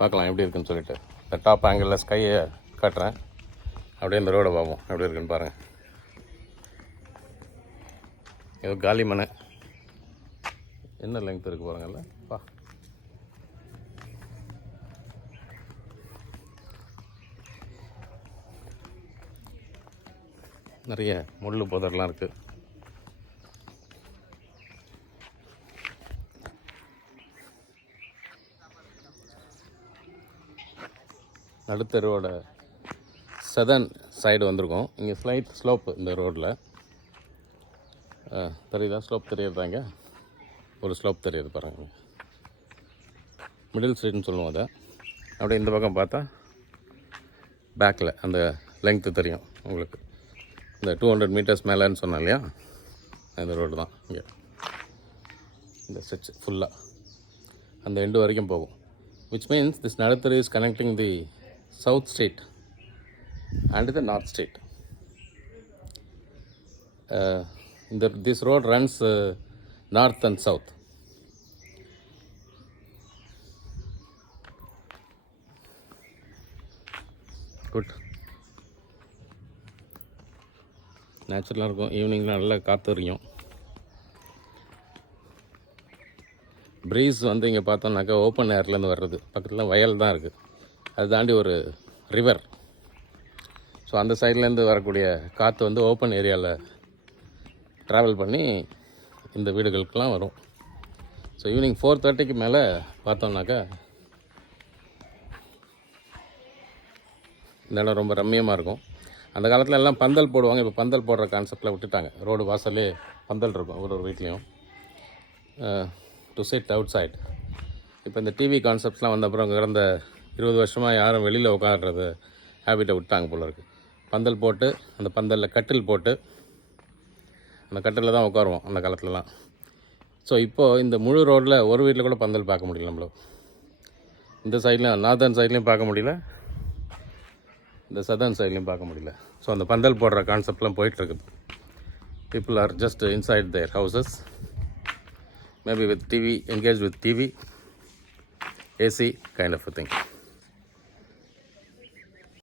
பார்க்கலாம் எப்படி இருக்குன்னு சொல்லிட்டு. இந்த டாப் ஆங்கிளில் ஸ்கையை காட்டுறேன். அப்படியே இந்த ரோடை பார்ப்போம் எப்படி இருக்குன்னு பாருங்கள். ஏதோ காலி மனை என்ன லெங்க் இருக்குது பாருங்கள்ல. பா நிறைய முள் புதர்லாம் இருக்குது. நடுத்தெருவோட சதர்ன் சைடு வந்திருக்கோம். இங்கே ஸ்லைட் ஸ்லோப் இந்த ரோட்டில் தெரியுதா? ஸ்லோப் தெரியுதாங்க, ஒரு ஸ்லோப் தெரியுது பாருங்கள். மிடில் ஸ்ட்ரீட்னு சொல்லுவோம் அதை. அப்படியே இந்த பக்கம் பார்த்தா பேக்கில் அந்த லெங்க்த்து தெரியும் உங்களுக்கு. இந்த 200 மீட்டர்ஸ் மேலேன்னு சொன்னேன் இல்லையா, இந்த ரோடு தான் இங்கே. இந்த ஸ்ட்ரெச் ஃபுல்லாக அந்த எண்டு வரைக்கும் போகும். which means this Nadutheru is connecting the south street and the north street. This road runs north and south. Good. நேச்சுரலாக இருக்கும். ஈவினிங்கில் நல்லா காற்று வரைக்கும். ப்ரீஸ் வந்து இங்கே பார்த்தோம்னாக்கா ஓப்பன் ஏர்லேருந்து வர்றது. பக்கத்தில் வயல் தான் இருக்குது. அது தாண்டி ஒரு ரிவர். ஸோ அந்த சைட்லேருந்து வரக்கூடிய காற்று வந்து ஓப்பன் ஏரியாவில் ட்ராவல் பண்ணி இந்த வீடுகளுக்கெலாம் வரும். ஸோ ஈவினிங் 4:30க்கு மேலே பார்த்தோம்னாக்கா இந்த இடம் ரொம்ப ரம்மியமாக இருக்கும். அந்த காலத்தில் எல்லாம் பந்தல் போடுவாங்க. இப்போ பந்தல் போடுற கான்செப்டில் விட்டுட்டாங்க. ரோடு வாசல்லே பந்தல் இருக்கும் ஒரு வீட்லேயும், டு சிட் அவுட் சைட். இப்போ இந்த டிவி கான்செப்ட்ஸ்லாம் வந்த அப்புறம் கடந்த 20 வருஷமாக யாரும் வெளியில் உட்காடுறது ஹேபிட்டை விட்டாங்க போல இருக்குது. பந்தல் போட்டு அந்த பந்தலில் கட்டில் போட்டு அந்த கட்டிலில் தான் உட்காருவோம் அந்த காலத்துலலாம். ஸோ இப்போது இந்த முழு ரோட்டில் ஒரு வீட்டில் கூட பந்தல் பார்க்க முடியல நம்மள. இந்த சைட்லையும் நார்தர்ன் சைட்லேயும் பார்க்க முடியல, இந்த சதர்ன் சைட்லேயும் பார்க்க முடியல. ஸோ அந்த பந்தல் போடுற கான்செப்ட்லாம் போயிட்டுருக்குது. People are just inside there houses, maybe with TV, engage with TV, AC kind of a thing.